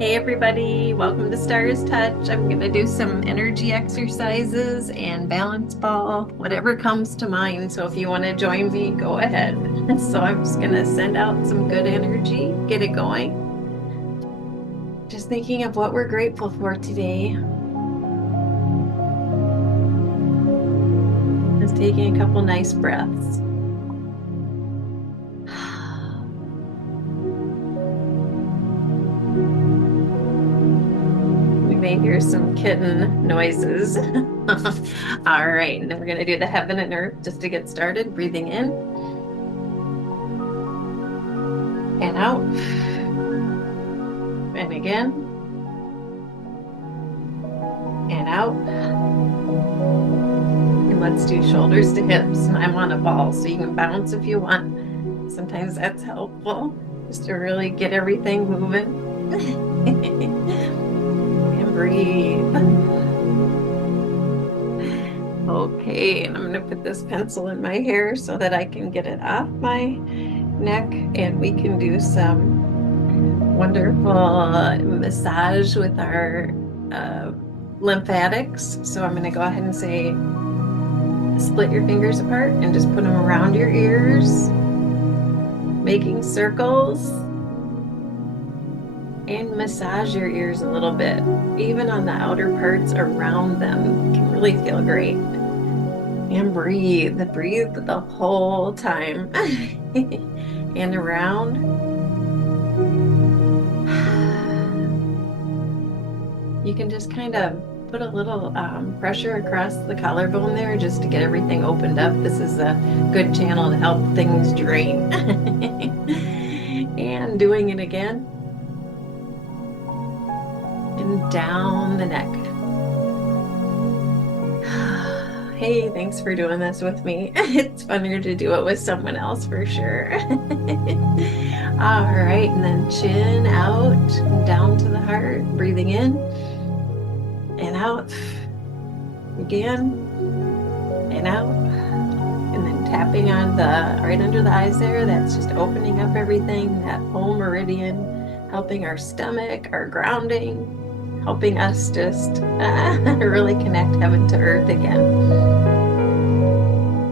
Hey everybody, welcome to Stars Touch. I'm going to do some energy exercises and balance ball, whatever comes to mind. So if you want to join me, go ahead. So I'm just going to send out some good energy, get it going. Just thinking of what we're grateful for today. Just taking a couple nice breaths. May hear some kitten noises. All right, and then we're going to do the heaven and earth just to get started. Breathing in and out, and again, and out. And let's do shoulders to hips. I'm on a ball, so you can bounce if you want. Sometimes that's helpful, just to really get everything moving. Breathe. Okay, and I'm going to put this pencil in my hair so that I can get it off my neck, and we can do some wonderful massage with our lymphatics. So I'm going to go ahead and say, split your fingers apart and just put them around your ears, making circles. And massage your ears a little bit, even on the outer parts around them. It can really feel great. And breathe the whole time. And around. You can just kind of put a little pressure across the collarbone there just to get everything opened up. This is a good channel to help things drain. And doing it again. And down the neck. Hey, thanks for doing this with me. It's funnier to do it with someone else for sure. All right, and then chin out, down to the heart, breathing in and out, again and out, and then tapping on the right under the eyes there. That's just opening up everything, that whole meridian, helping our stomach, our grounding, helping us just really connect heaven to earth again.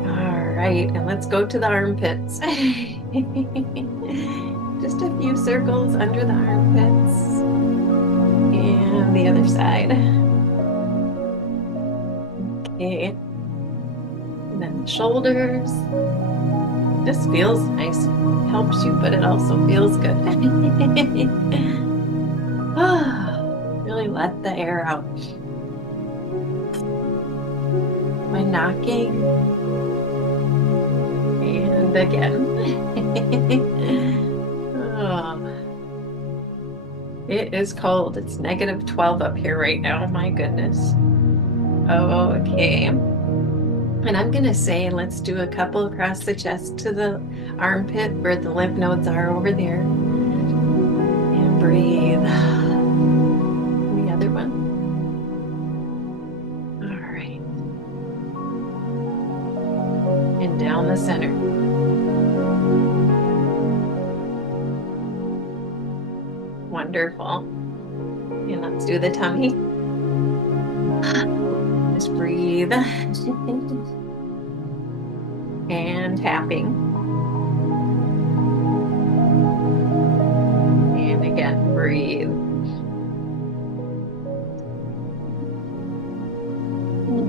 All right, and let's go to the armpits. Just a few circles under the armpits. And the other side. Okay. And then the shoulders. Just feels nice. Helps you, but it also feels good. Really let the air out by knocking and again. Oh, it is cold. It's -12 up here right now. My goodness. Oh, okay. And I'm going to say, let's do a couple across the chest to the armpit where the lymph nodes are over there. And breathe. Other one. All right. And down the center. Wonderful. And let's do the tummy. Just breathe. And tapping. And again, breathe.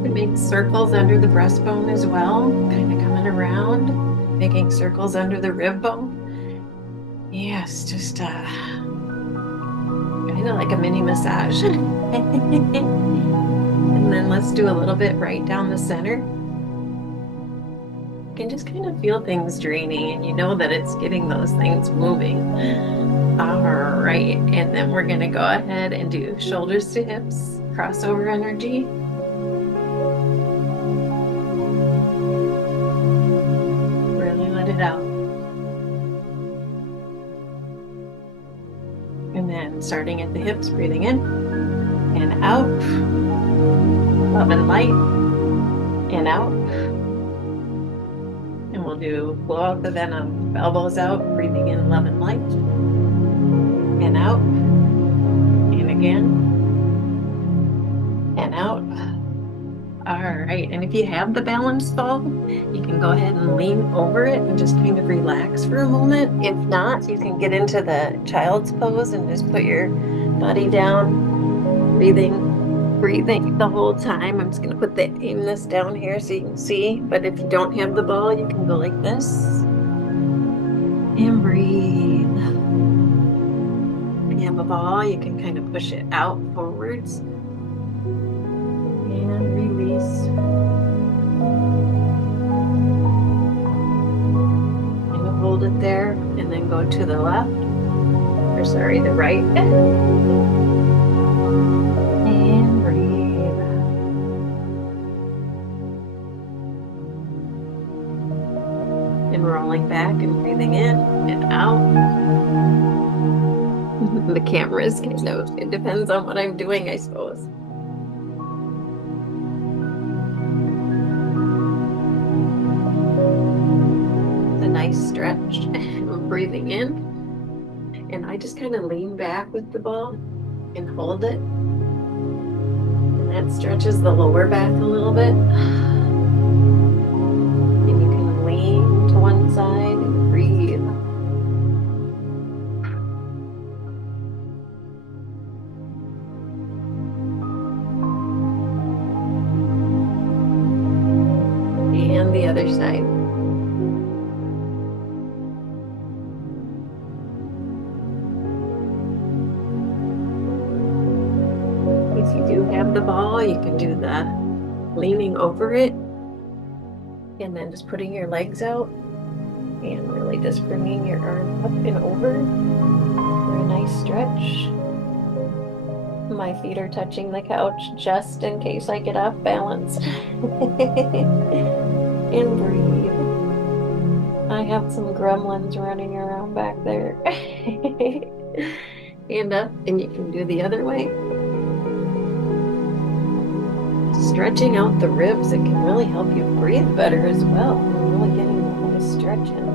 Make circles under the breastbone as well, kind of coming around, making circles under the rib bone. Yes, just kind of like a mini massage. And then let's do a little bit right down the center. You can just kind of feel things draining, and you know that it's getting those things moving. All right, and then we're going to go ahead and do shoulders to hips, crossover energy. Out. And then starting at the hips, breathing in and out, love and light, and out. And we'll do blow out the venom, elbows out, breathing in love and light, and out, again. And out. All right, and if you have the balance ball, you can go ahead and lean over it and just kind of relax for a moment. If not, you can get into the child's pose and just put your body down, breathing the whole time. I'm just going to aim this down here so you can see, but if you don't have the ball, you can go like this and breathe. If you have a ball, you can kind of push it out forwards. And release. And hold it there and then go to the left. Or sorry, the right. And breathe. And rolling back and breathing in and out. The camera is kind of, it depends on what I'm doing, I suppose. Nice stretch. I'm breathing in, and I just kind of lean back with the ball and hold it, and that stretches the lower back a little bit. And you can lean to one side and breathe. And the other side. If you do have the ball, you can do the leaning over it and then just putting your legs out and really just bringing your arm up and over for a nice stretch. My feet are touching the couch just in case I get off balance. And breathe. I have some gremlins running around back there. And up, and you can do the other way. Stretching out the ribs, it can really help you breathe better as well. You're really getting a nice stretch in.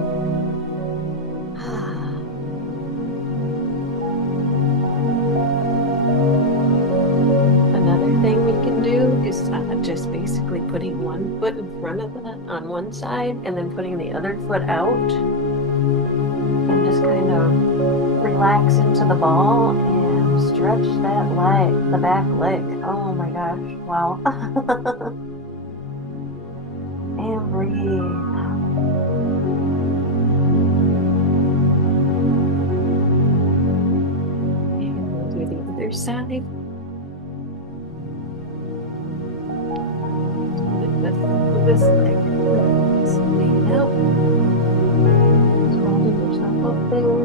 Another thing we can do is just basically putting one foot in front of that on one side and then putting the other foot out and just kind of relax into the ball and stretch that leg, the back leg. Oh my gosh, wow. And breathe. And we'll do the other side. This leg. Lean out. Holding yourself up there.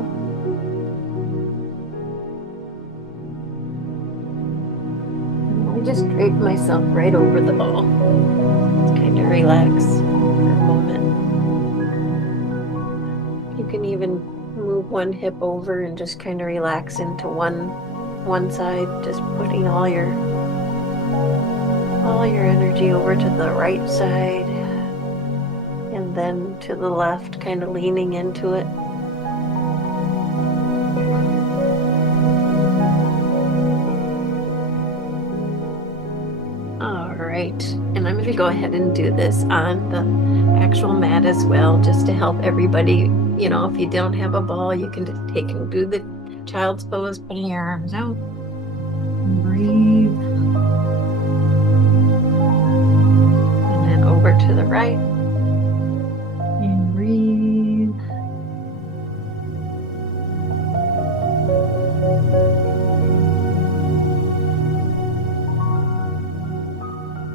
I just drape myself right over the ball. Just kind of relax for a moment. You can even move one hip over and just kind of relax into one side, just putting all your energy over to the right side and then to the left, kind of leaning into it. All right, and I'm going to go ahead and do this on the actual mat as well, just to help everybody. You know, if you don't have a ball, you can just take and do the child's pose, putting your arms out and breathe. Over to the right and breathe.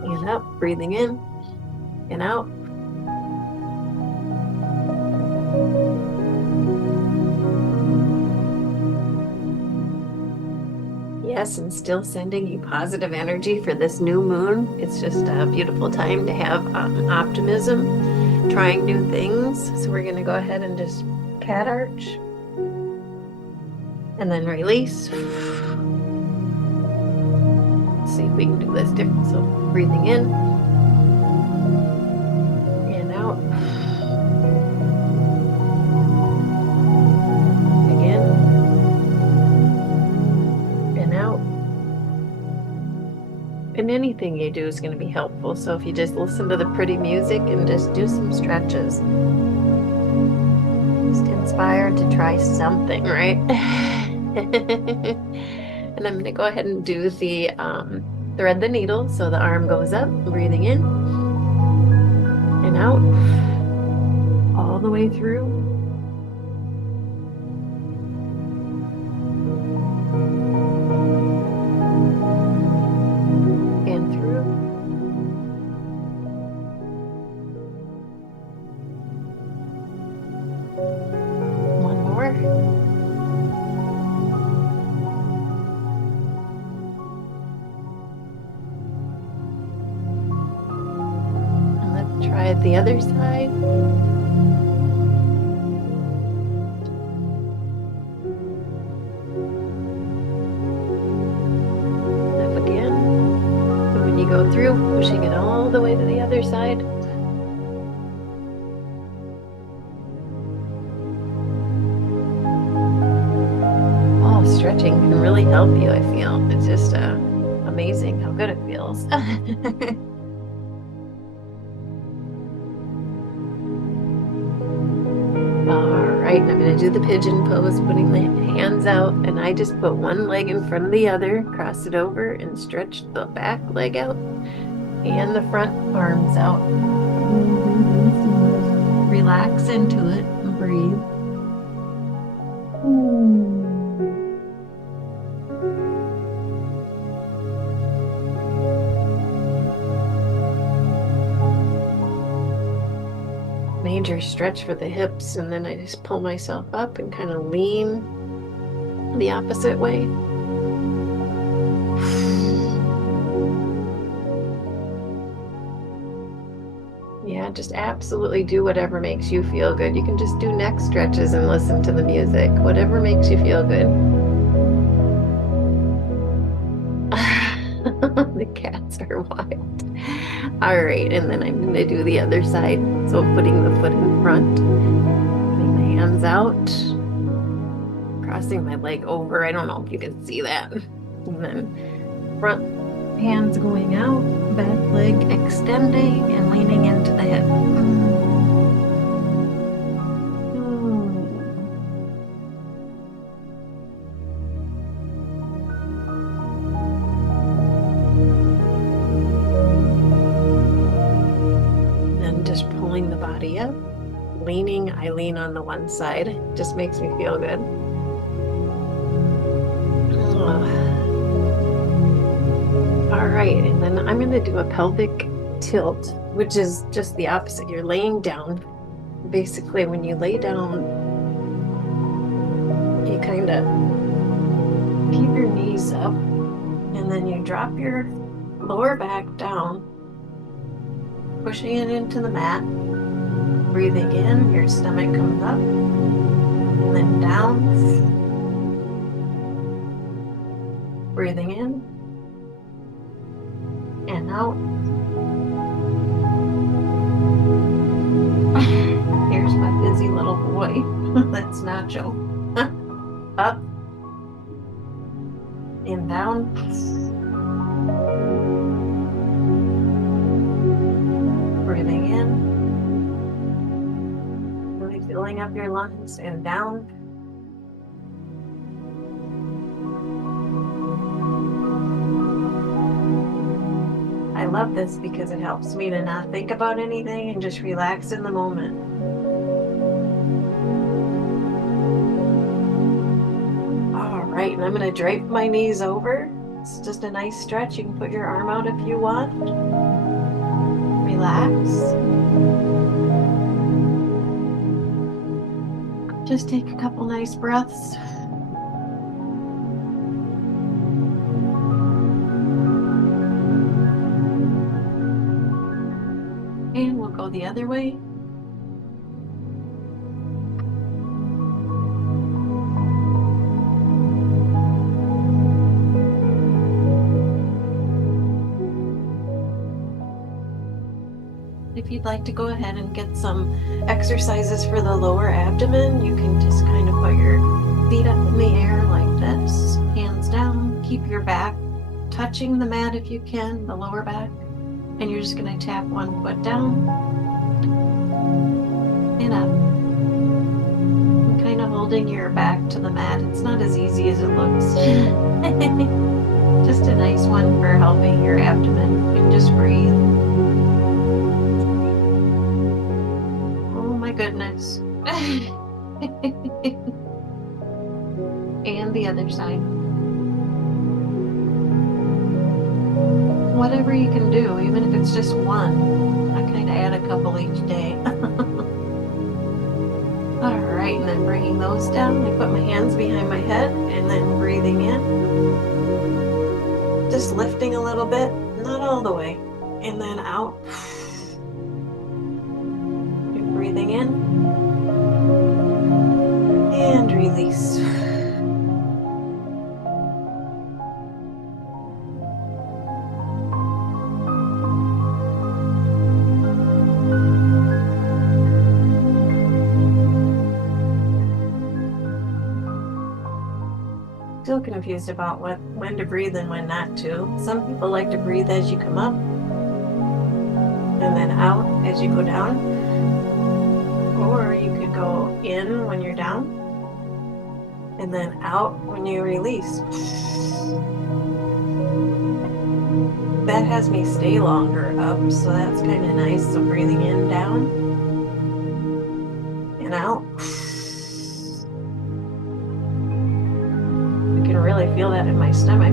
And up, breathing in and out. Yes, and still sending you positive energy for this new moon. It's just a beautiful time to have optimism, trying new things. So we're going to go ahead and just cat arch and then release. Let's see if we can do this different. So breathing in and out. Again. And out. and anything you do is going to be helpful. So if you just listen to the pretty music and just do some stretches, just inspired to try something, right? And I'm going to go ahead and do the thread the needle. So the arm goes up, breathing in and out, all the way through. And through. One more. Try the other side. Up again. And when you go through, pushing it all the way to the other side. Oh, stretching can really help you, I feel. It's just amazing how good it feels. And I'm going to do the pigeon pose, putting my hands out, and I just put one leg in front of the other, cross it over, and stretch the back leg out and the front arms out. Relax into it and breathe. Major stretch for the hips, and then I just pull myself up and kind of lean the opposite way. Yeah, just absolutely do whatever makes you feel good. You can just do neck stretches and listen to the music, whatever makes you feel good. The cats are wild. All right, and then I'm going to do the other side. So putting the foot in front, putting my hands out, crossing my leg over. I don't know if you can see that. And then front hands going out, back leg extending and leaning into the hip. The body up, leaning, I lean on the one side, it just makes me feel good. All right, and then I'm going to do a pelvic tilt, which is just the opposite. You're laying down. Basically, when you lay down, you kind of keep your knees up, and then you drop your lower back down, pushing it into the mat. Breathing in, your stomach comes up, and then down. Breathing in, and out. Here's my busy little boy. That's Nacho. Up, and down. Breathing in. Filling up your lungs and down. I love this because it helps me to not think about anything and just relax in the moment. All right, and I'm going to drape my knees over. It's just a nice stretch. You can put your arm out if you want. Relax. Just take a couple nice breaths. And we'll go the other way. If you'd like to go ahead and get some exercises for the lower abdomen, you can just kind of put your feet up in the air like this, hands down, keep your back touching the mat if you can, the lower back. And you're just going to tap one foot down and up. And kind of holding your back to the mat. It's not as easy as it looks. Just a nice one for helping your abdomen. And just breathe. Oh my goodness. And the other side. Whatever you can do, even if it's just one. I kind of add a couple each day. All right, and then bringing those down. I put my hands behind my head and then breathing in. Just lifting a little bit, not all the way. And then out. And breathing in. And release. Still confused about when to breathe and when not to. Some people like to breathe as you come up and then out as you go down, or you could go in when you're down and then out when you release. That has me stay longer up, so that's kind of nice. So breathing in, down and out. Really feel that in my stomach.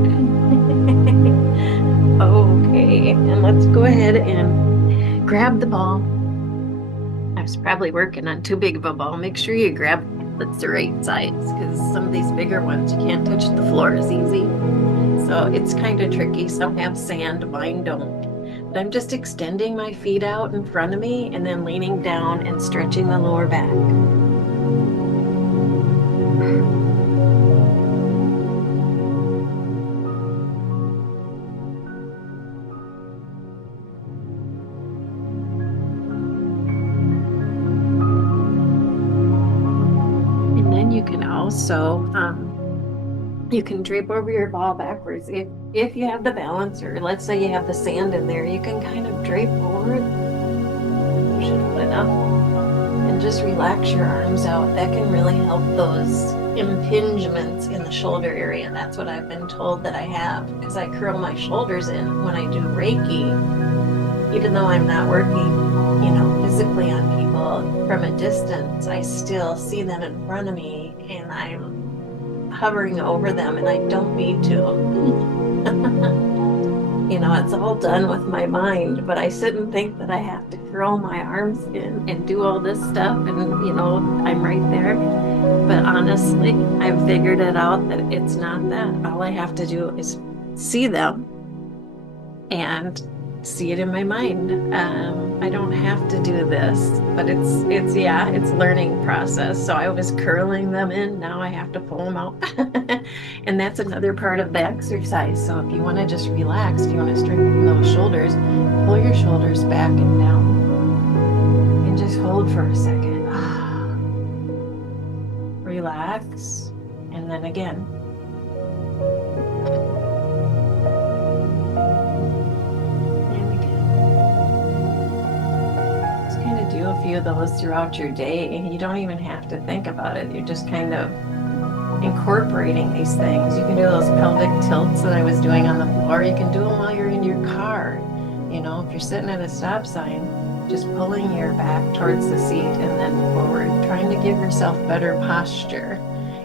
Okay, and let's go ahead and grab the ball. I was probably working on too big of a ball. Make sure you grab that's the right size, because some of these bigger ones you can't touch the floor as easy. So it's kind of tricky. Some have sand, mine don't. But I'm just extending my feet out in front of me and then leaning down and stretching the lower back. So you can drape over your ball backwards if you have the balance, or let's say you have the sand in there, you can kind of drape over it, push it up enough, and just relax your arms out. That can really help those impingements in the shoulder area. That's what I've been told that I have, because I curl my shoulders in when I do Reiki, even though I'm not working physically on people from a distance. I still see them in front of me and I'm hovering over them, and I don't need to. It's all done with my mind, but I sit and think that I have to curl my arms in and do all this stuff, and I'm right there. But honestly, I've figured it out that it's not that. All I have to do is see them and see it in my mind. I don't have to do this, but it's learning process. So I was curling them in, now I have to pull them out. And that's another part of the exercise. So if you want to just relax, if you want to strengthen those shoulders, pull your shoulders back and down and just hold for a second. Relax, and then again. Do a few of those throughout your day, and you don't even have to think about it. You're just kind of incorporating these things. You can do those pelvic tilts that I was doing on the floor. You can do them while you're in your car. If you're sitting at a stop sign, just pulling your back towards the seat and then forward, trying to give yourself better posture.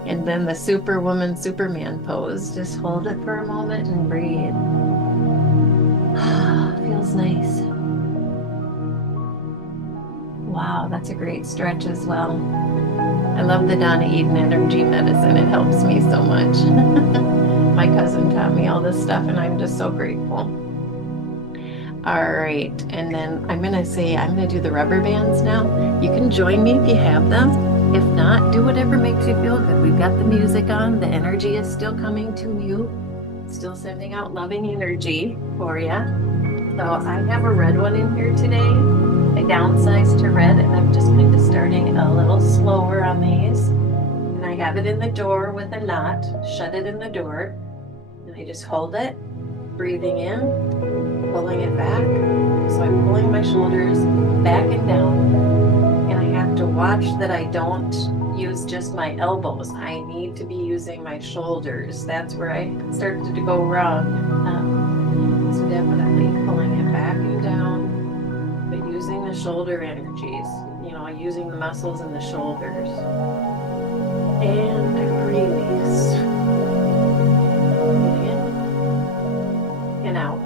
And then the Superwoman, Superman pose. Just hold it for a moment and breathe. Feels nice. Wow, that's a great stretch as well. I love the Donna Eden energy medicine. It helps me so much. My cousin taught me all this stuff, and I'm just so grateful. All right, and then I'm going to do the rubber bands now. You can join me if you have them. If not, do whatever makes you feel good. We've got the music on. The energy is still coming to you. Still sending out loving energy for you. So I have a red one in here today. I downsized to red, and I'm just kind of starting a little slower on these. And I have it in the door with a knot, shut it in the door, and I just hold it Breathing in, pulling it back. So I'm pulling my shoulders back and down, and I have to watch that I don't use just my elbows. I need to be using my shoulders. That's where I started to go wrong. So definitely pulling it back and down, but using the shoulder energies, using the muscles in the shoulders. And release. Breathing in and out.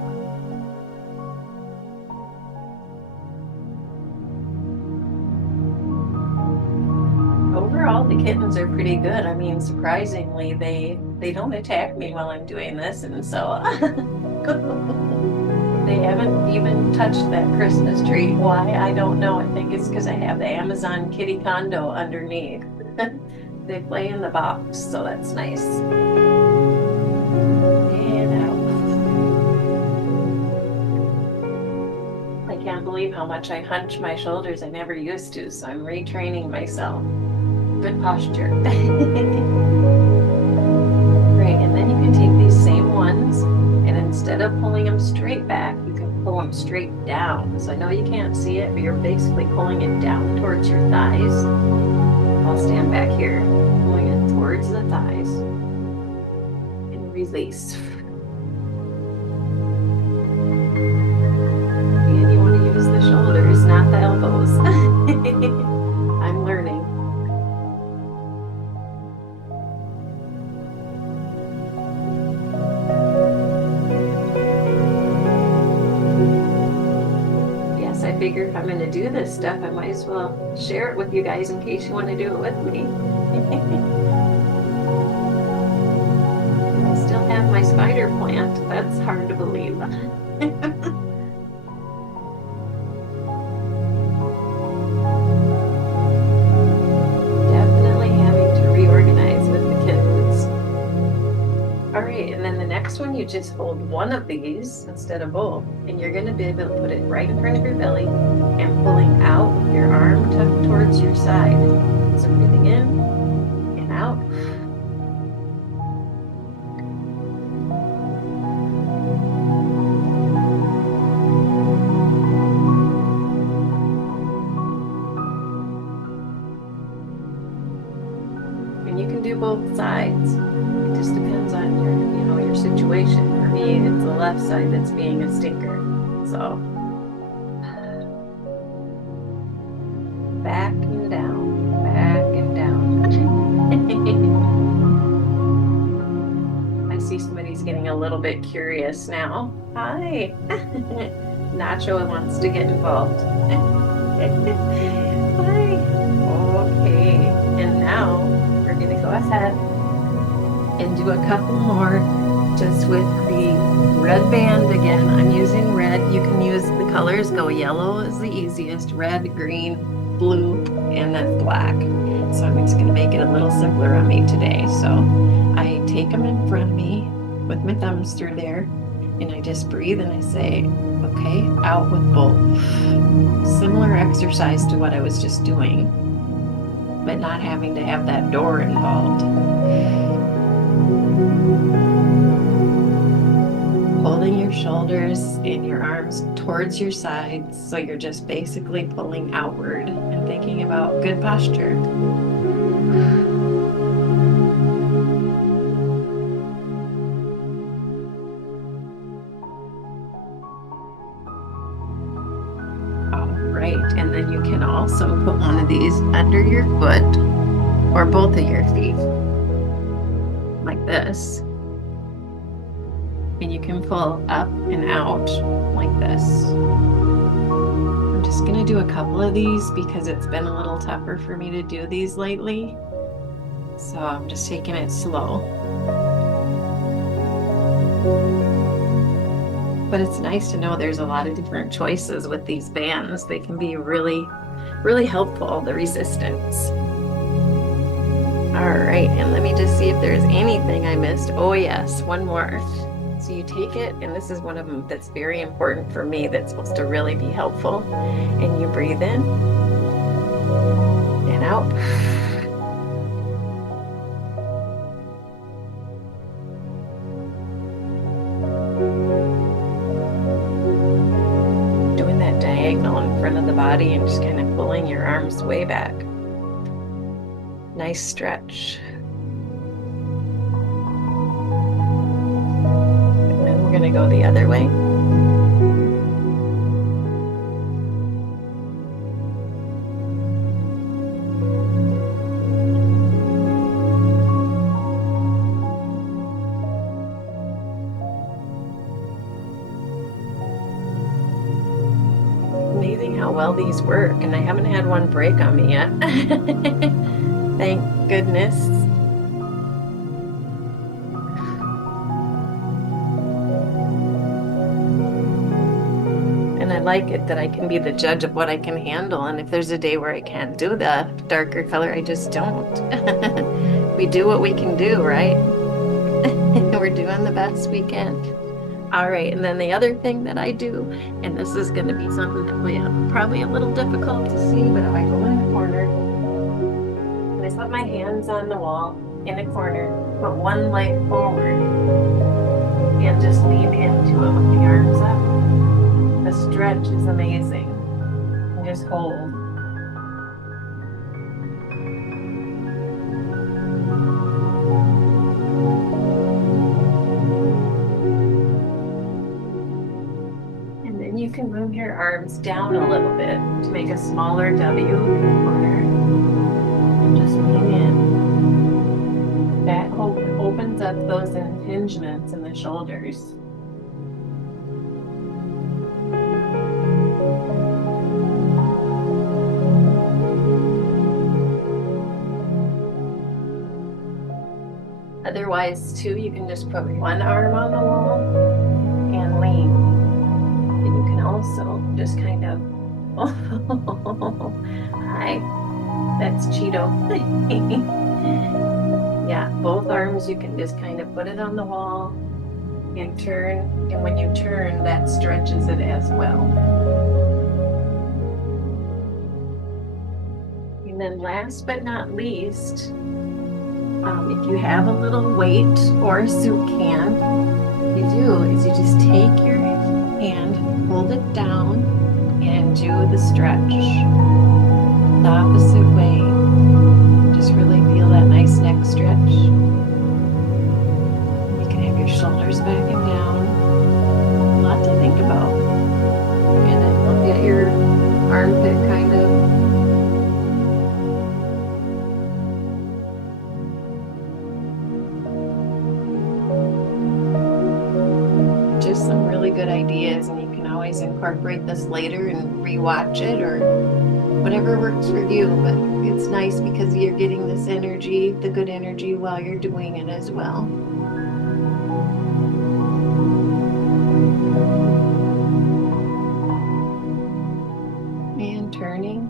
Overall, the kittens are pretty good. I mean, surprisingly, they don't attack me while I'm doing this, and so they haven't even touched that Christmas tree. Why? I don't know. I think it's because I have the Amazon kitty condo underneath. They play in the box, so that's nice. And out. I can't believe how much I hunch my shoulders. I never used to, so I'm retraining myself. Good posture. Great, and then you can take these same ones, and instead of pulling them straight back, you can pull them straight down. So I know you can't see it, but you're basically pulling it down towards your thighs. I'll stand back here, pulling it towards the thighs, and release. And you want to use the shoulders, not the elbows. I'm learning. Figure if I'm going to do this stuff, I might as well share it with you guys in case you want to do it with me. I still have my spider plant. That's hard to believe. Definitely having to reorganize with the kittens. All right, and then the next one, you just hold one of these instead of both, and you're going to be able to put it right in front of your belly and pulling out with your arm tucked towards your side. So breathing in and out. And you can do both sides. It just depends on your situation. For me, it's the left side that's being a stinker. So back and down, back and down. I see somebody's getting a little bit curious now. Hi. Nacho wants to get involved. Hi. Okay. And now we're going to go ahead and do a couple more just with the red band again. I'm using red. You can use the colors, go yellow is the easiest, red, green, blue, and then black. So I'm just going to make it a little simpler on me today. So I take them in front of me with my thumbs through there, and I just breathe and I say, okay, out with both. Similar exercise to what I was just doing, but not having to have that door involved. Holding your shoulders and your arms towards your sides, so you're just basically pulling outward and thinking about good posture. All right, and then you can also put one of these under your foot or both of your feet, like this. And you can pull up and out like this. I'm just going to do a couple of these because it's been a little tougher for me to do these lately. So I'm just taking it slow. But it's nice to know there's a lot of different choices with these bands. They can be really, really helpful, the resistance. All right, and let me just see if there's anything I missed. Oh yes, one more. So you take it, and this is one of them that's very important for me, that's supposed to really be helpful. And you breathe in and out. body and just kind of pulling your arms way back. Nice stretch. And then we're going to go the other way. Amazing how well these work, and I haven't had one break on me yet. Thank goodness. And I like it that I can be the judge of what I can handle, and if there's a day where I can't do the darker color, I just don't. We do what we can do, right? We're doing the best we can. All right, and then the other thing that I do, and this is going to be something that probably a little difficult to see, but if I go in the corner, and I put my hands on the wall in a corner, put one leg forward, and just lean into it with the arms up. The stretch is amazing. And just hold. You can move your arms down a little bit to make a smaller W in the corner. And just lean in. That opens up those impingements in the shoulders. Otherwise, too, you can just put one arm on the wall and lean. Also just kind of hi, that's Cheeto. Yeah, both arms you can just kind of put it on the wall and turn, and when you turn that stretches it as well. And then last but not least, if you have a little weight or a soup can, you do is you just take your hand, hold it down, and do the stretch the opposite way. Just really feel that nice neck stretch. You can have your shoulders back and down. A lot to think about. And then look at your armpit kind of. Just some really good ideas, and you can always incorporate this later and rewatch it or whatever works for you. But it's nice because you're getting this energy, the good energy, while you're doing it as well. And turning.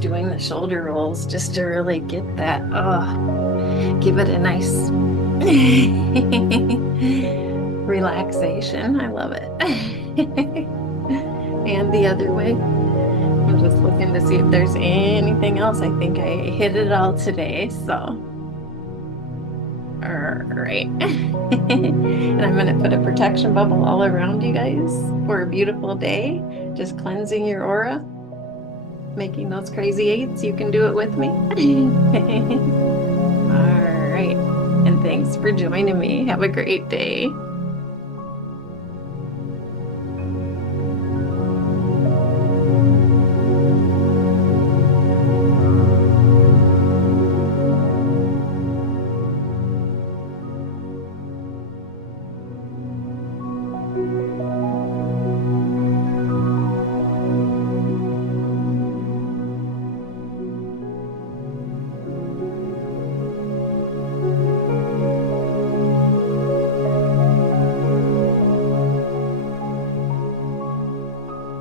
Doing the shoulder rolls just to really get that, give it a nice relaxation. I love it. And the other way. I'm just looking to see if there's anything else. I think I hit it all today, so. All right. And I'm going to put a protection bubble all around you guys for a beautiful day. Just cleansing your aura. Making those crazy eights. You can do it with me. All right. And thanks for joining me. Have a great day.